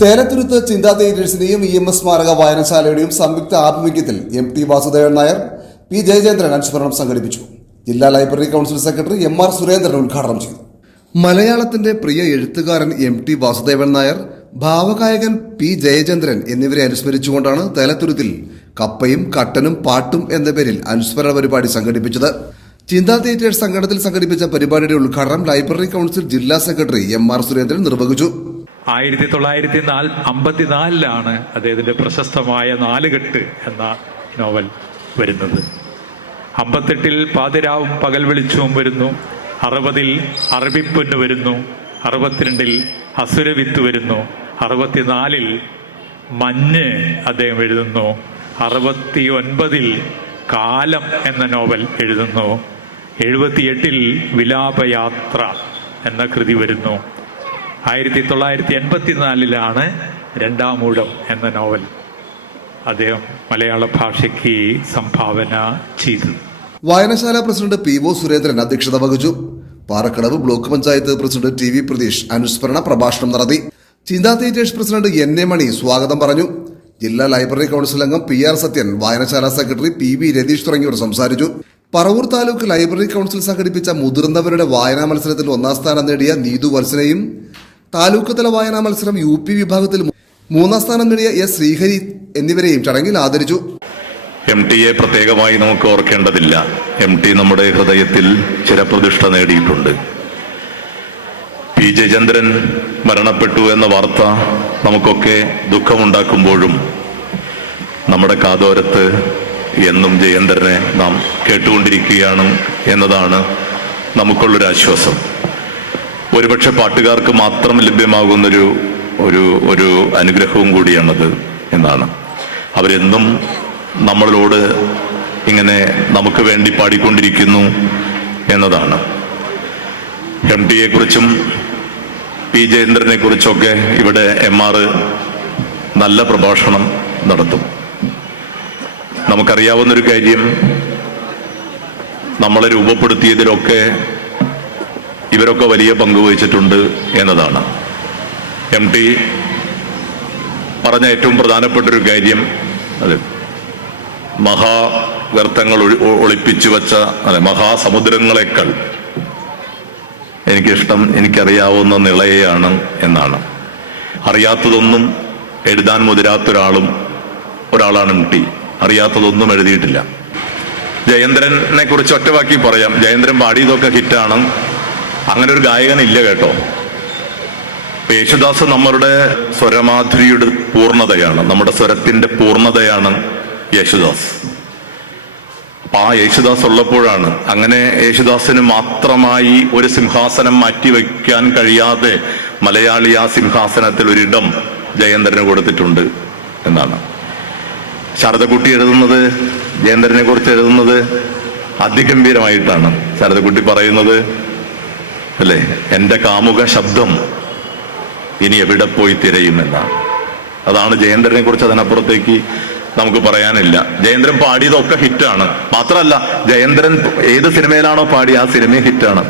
തേലത്തുരുത്ത് ചിന്താ തിയേറ്റേഴ്സിന്റെയും EMS സ്മാരക വായനശാലയുടെയും സംയുക്ത ആഭിമുഖ്യത്തിൽ MT വാസുദേവൻ നായർ, P ജയചന്ദ്രൻ അനുസ്മരണം സംഘടിപ്പിച്ചു. ജില്ലാ library council secretary MR Surendran ഉദ്ഘാടനം ചെയ്തു. മലയാളത്തിന്റെ പ്രിയ എഴുത്തുകാരൻ MT വാസുദേവൻ നായർ, ഭാവഗായകൻ P ജയചന്ദ്രൻ എന്നിവരെ അനുസ്മരിച്ചുകൊണ്ടാണ് തേലത്തുരുത്തിൽ കപ്പയും കട്ടനും പാട്ടും എന്ന പേരിൽ അനുസ്മരണ പരിപാടി സംഘടിപ്പിച്ചത്. ചിന്താ തിയേറ്റേഴ്സ് സംഘടനത്തിൽ സംഘടിപ്പിച്ച പരിപാടിയുടെ ഉദ്ഘാടനം ലൈബ്രറി കൗൺസിൽ ജില്ലാ സെക്രട്ടറി MR സുരേന്ദ്രൻ നിർവഹിച്ചു. 1954 അദ്ദേഹത്തിന്റെ പ്രശസ്തമായ നാലുകെട്ട് എന്ന നോവൽ വരുന്നത്. 58 പാതിരാവും പകൽ വെളിച്ചവും വരുന്നു. 60 അറബിപ്പൊന്ന് വരുന്നു. 62 അസുരവിത്ത് വരുന്നു. 64 മഞ്ഞ് അദ്ദേഹം എഴുതുന്നു. 69 കാലം എന്ന നോവൽ എഴുതുന്നു. 78 വിലാപയാത്ര എന്ന കൃതി വരുന്നു. 1984 രണ്ടാമൂഴം എന്ന നോവൽ അദ്ദേഹം മലയാള ഭാഷയ്ക്ക് സംഭാവന ചെയ്തു. വായനശാല പ്രസിഡന്റ് PO സുരേന്ദ്രൻ അധ്യക്ഷത വഹിച്ചു. Parakkadavu block panchayat president TV Pratheesh അനുസ്മരണ പ്രഭാഷണം നടത്തി. ചിന്താ തിയേറ്റേഴ്സ് പ്രസിഡന്റ് NA മണി സ്വാഗതം പറഞ്ഞു. ജില്ലാ ലൈബ്രറി കൗൺസിൽ അംഗം PR സത്യൻ, വായനശാല സെക്രട്ടറി PB രതീഷ് തുടങ്ങിയവർ സംസാരിച്ചു. പറവൂർ താലൂക്ക് ലൈബ്രറി കൗൺസിൽ സംഘടിപ്പിച്ച മുതിർന്നവരുടെ വായനാ മത്സരത്തിൽ 1ാം സ്ഥാനം നേടിയ നീതു വത്സനയും, താലൂക്ക് തല വായനാ മത്സരം UP വിഭാഗത്തിൽ 3ാം സ്ഥാനം നേടിയ S ശ്രീഹരി എന്നിവരെയും ചടങ്ങിൽ ആദരിച്ചു. MT പ്രത്യേകമായി നമുക്ക് ഓർക്കേണ്ടതില്ല. MT നമ്മുടെ ഹൃദയത്തിൽ ചിരപ്രതിഷ്ഠ നേടിയിട്ടുണ്ട്. P ജയചന്ദ്രൻ മരണപ്പെട്ടു എന്ന വാർത്ത നമുക്കൊക്കെ ദുഃഖമുണ്ടാക്കുമ്പോഴും നമ്മുടെ കാതോരത്ത് എന്നും ജയേന്ദ്രനെ നാം കേട്ടുകൊണ്ടിരിക്കുകയാണ് എന്നതാണ് നമുക്കുള്ളൊരു ആശ്വാസം. ഒരുപക്ഷെ പാട്ടുകാർക്ക് മാത്രം ലഭ്യമാകുന്നൊരു ഒരു അനുഗ്രഹവും കൂടിയാണത് എന്നാണ്. അവരെന്നും നമ്മളോട് ഇങ്ങനെ നമുക്ക് വേണ്ടി പാടിക്കൊണ്ടിരിക്കുന്നു എന്നതാണ്. MT കുറിച്ചും P ജയേന്ദ്രനെ കുറിച്ചൊക്കെ ഇവിടെ MR നല്ല പ്രഭാഷണം നടത്തും. നമുക്കറിയാവുന്നൊരു കാര്യം, നമ്മളെ രൂപപ്പെടുത്തിയതിലൊക്കെ ഇവരൊക്കെ വലിയ പങ്ക് വഹിച്ചിട്ടുണ്ട് എന്നതാണ്. MT പറഞ്ഞ ഏറ്റവും പ്രധാനപ്പെട്ടൊരു കാര്യം, അത് മഹാഗർത്തങ്ങൾ ഒളിപ്പിച്ചു വച്ച മഹാസമുദ്രങ്ങളെക്കാൾ എനിക്കിഷ്ടം എനിക്കറിയാവുന്ന നിളയെയാണ് എന്നാണ്. അറിയാത്തതൊന്നും എഴുതാൻ മുതിരാത്ത ഒരാളാണ് MT. അറിയാത്തതൊന്നും എഴുതിയിട്ടില്ല. ജയേന്ദ്രനെ കുറിച്ച് ഒറ്റവാക്കി പറയാം. ജയേന്ദ്രൻ പാടിയതൊക്കെ ഹിറ്റാണ്. അങ്ങനെ ഒരു ഗായകനില്ല കേട്ടോ. യേശുദാസ് നമ്മളുടെ സ്വരമാധുരിയുടെ പൂർണ്ണതയാണ്, നമ്മുടെ സ്വരത്തിന്റെ പൂർണ്ണതയാണ് യേശുദാസ്. അപ്പൊ ആ യേശുദാസ് ഉള്ളപ്പോഴാണ്, അങ്ങനെ യേശുദാസിന് മാത്രമായി ഒരു സിംഹാസനം മാറ്റിവെക്കാൻ കഴിയാതെ മലയാളി ആ സിംഹാസനത്തിൽ ഒരിടം ജയേന്ദ്രന് കൊടുത്തിട്ടുണ്ട് എന്നാണ്. ശാരദക്കുട്ടി എഴുതുന്നത്, ജയേന്ദ്രനെ കുറിച്ച് എഴുതുന്നത് അതിഗംഭീരമായിട്ടാണ്. ശാരദക്കുട്ടി പറയുന്നത് അല്ലേ, എൻ്റെ കാമുക ശബ്ദം ഇനി എവിടെ പോയി തിരയുമെന്നാണ്. അതാണ് ജയേന്ദ്രനെ കുറിച്ച്. അതിനപ്പുറത്തേക്ക് നമുക്ക് പറയാനില്ല. ജയേന്ദ്രൻ പാടിയതൊക്കെ ഹിറ്റാണ്. മാത്രമല്ല, ജയേന്ദ്രൻ ഏത് സിനിമയിലാണോ പാടി ആ സിനിമയും ഹിറ്റാണ്.